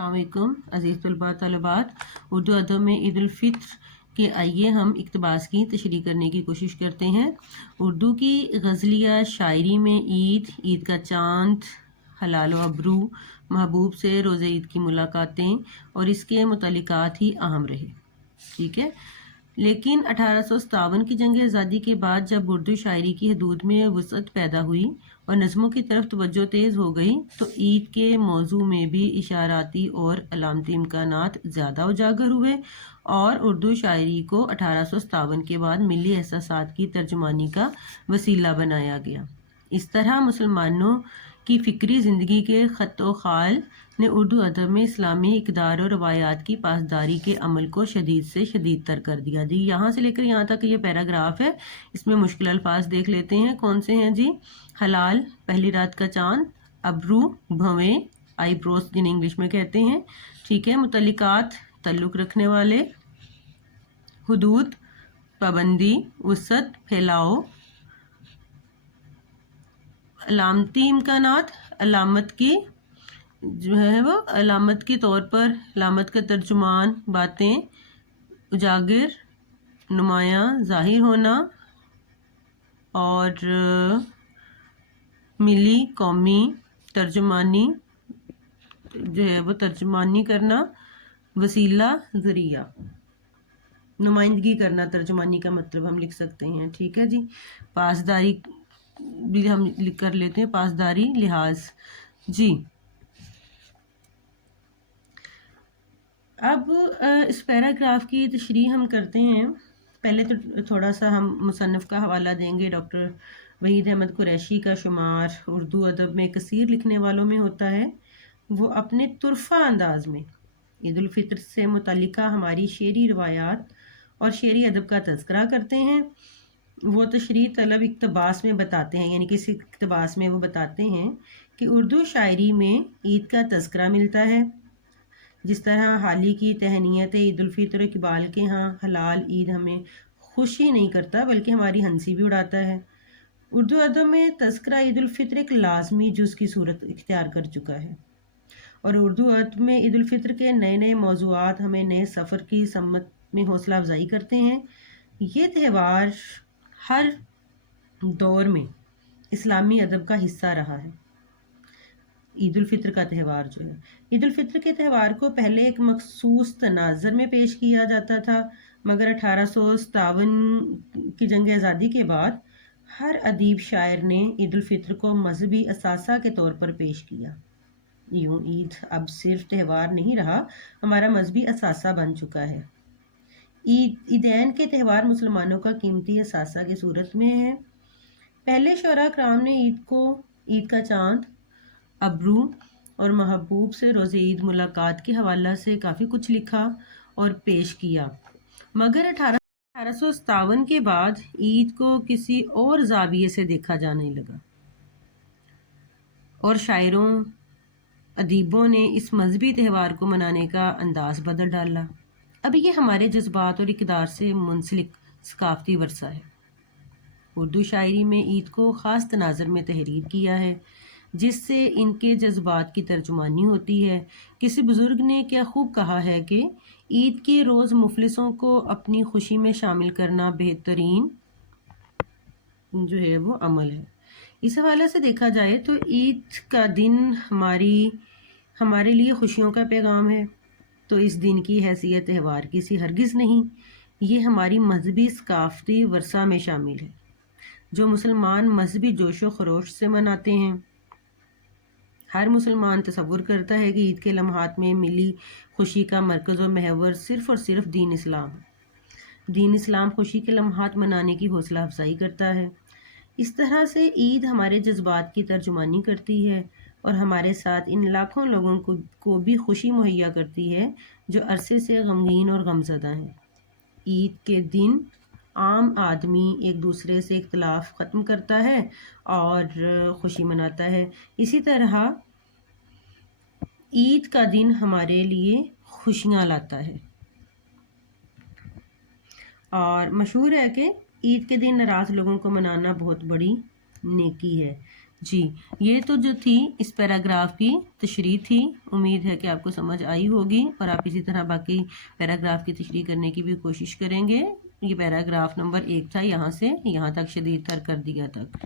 अस्सलाम वालेकुम अज़ीज़ तलबा तलबात। उर्दू अदब में ईद उल फित्र के आइए हम इक़्तिबास की तशरीह करने की कोशिश करते हैं। उर्दू की गज़लिया शायरी में ईद का चाँद, हलाल व अबरू, महबूब से रोज़े ईद की मुलाकातें और इसके मुतल्लिक़ात ही अहम रहे। ठीक है, लेकिन 1857 की जंग आज़ादी के बाद जब उर्दू शायरी की हदूद में वसअत पैदा हुई और नज़मों की तरफ तवज्जो तेज़ हो गई तो ईद के मौजू में भी इशाराती और अलामती इम्कानात ज़्यादा उजागर हुए और उर्दू शायरी को 1857 के बाद मिली एहसासात की तर्जुमानी का वसीला बनाया गया। इस तरह मुसलमानों की फ़िक्री ज़िंदगी के ख़त व ख़ाल ने उर्दू अदब में इस्लामी इक़दार और रवायात की पासदारी के अमल को शदीद से शदीद तर कर दिया। जी, यहाँ से लेकर यहाँ तक ये पैराग्राफ है, इसमें मुश्किल अल्फाज देख लेते हैं। कौन से हैं जी? हलाल, पहली रात का चाँद, अबरू, भवें, आईब्रोस जिन्हें इंग्लिश में कहते हैं। ठीक है, मुतल्लिकात, ताल्लुक़ रखने वाले, हुदूद, पाबंदी, वसअत, फैलाओ, अलामती इम्कानात, अलामत की जो है वो अलामत के तौर पर, अलामत का तर्जुमान, बातें, उजागर, नुमायाँ, ज़ाहिर होना और मिली, कौमी, तर्जुमानी जो है वो तर्जुमानी करना, वसीला, ज़रिया, नुमाइंदगी करना, तर्जुमानी का मतलब हम लिख सकते हैं। ठीक है जी, पासदारी भी हम लिख कर लेते हैं, पासदारी, लिहाज। जी, अब इस पैराग्राफ की तशरीह हम करते हैं। पहले तो थोड़ा सा हम मुसन्निफ़ का हवाला देंगे। डॉक्टर वहीद अहमद कुरैशी का शुमार उर्दू अदब में कसीर लिखने वालों में होता है। वो अपने तुरफ़ा अंदाज में ईद उल फित्र से मुतल्लिका हमारी शेरी रवायात और शेरी अदब का तज़किरा करते हैं। वो तशरीह तलब इक़्तिबास में बताते हैं, यानी किसी इक़्तिबास में वो बताते हैं कि उर्दू शायरी में ईद का तज़किरा मिलता है। जिस तरह हाली की तहनीत ईद उल फित्र इकबाल के यहाँ हलाल ईद हमें खुशी नहीं करता बल्कि हमारी हंसी भी उड़ाता है। उर्दू अदब में तज़किरा ईद उल फित्र एक लाजमी जुज़ की सूरत इख्तियार कर चुका है और उर्दू अदब में ईद उल फित्र के नए नए मौज़ूआत हमें नए सफ़र की सम्मत में हौसला अफजाई करते हैं। ये त्यौहार हर दौर में इस्लामी अदब का हिस्सा रहा है। ईद उल फित्र का त्यौहार जो है, ईद उल फित्र के त्यौहार को पहले एक मखसूस तनाज़र में पेश किया जाता था, मगर 1857 की जंग आज़ादी के बाद हर अदीब शायर ने ईद उल फित्र को मजहबी असासा के तौर पर पेश किया। यूँ ईद अब सिर्फ त्यौहार नहीं रहा, हमारा मजहबी असासा बन चुका है। ईदैन के त्यौहार मुसलमानों का कीमती असासा की सूरत में है। पहले शोरा कराम ने ईद का चाँद, अबरू और महबूब से रोज़े ईद मुलाकात के हवाला से काफ़ी कुछ लिखा और पेश किया, मगर 1857 के बाद ईद को किसी और ज़ाविये से देखा जाने लगा और शायरों अदीबों ने इस मजहबी त्यौहार को मनाने का अंदाज़ बदल डाला। अब ये हमारे जज्बात और इक़दार से मुंसलिक सकाफ़ती वर्सा है। उर्दू शायरी में ईद को ख़ास तनाज़र में तहरीर किया है जिससे इनके जज्बात की तर्जुमानी होती है। किसी बुज़ुर्ग ने क्या खूब कहा है कि ईद के रोज़ मुफलिसों को अपनी खुशी में शामिल करना बेहतरीन जो है वो अमल है। इस हवाले से देखा जाए तो ईद का दिन हमारे लिए खुशियों का पैगाम है, तो इस दिन की हैसियत त्यौहार की सी हरगिज़ नहीं। ये हमारी मजहबी सकाफ़ती वर्सा में शामिल है जो मुसलमान मजहबी जोश व खरोश से मनाते हैं। हर मुसलमान तसव्वुर करता है कि ईद के लम्हात में मिली खुशी का मरकज़ व महवर सिर्फ़ और सिर्फ दीन इस्लाम है। दीन इस्लाम खुशी के लम्हात मनाने की हौसला अफजाई करता है। इस तरह से ईद हमारे जज्बात की तर्जुमानी करती है और हमारे साथ इन लाखों लोगों को भी खुशी मुहैया करती है जो अरसे से गमगीन और गमज़दा हैं। ईद के दिन आम आदमी एक दूसरे से इख्तिलाफ ख़त्म करता है और खुशी मनाता है। इसी तरह ईद का दिन हमारे लिए खुशियाँ लाता है और मशहूर है कि ईद के दिन नाराज़ लोगों को मनाना बहुत बड़ी नेकी है। جی یہ تو جو تھی اس پیراگراف کی تشریح تھی، امید ہے کہ آپ کو سمجھ آئی ہوگی اور آپ اسی طرح باقی پیراگراف کی تشریح کرنے کی بھی کوشش کریں گے۔ یہ پیراگراف نمبر 1 تھا، یہاں سے یہاں تک شدید تر کر دیا تک۔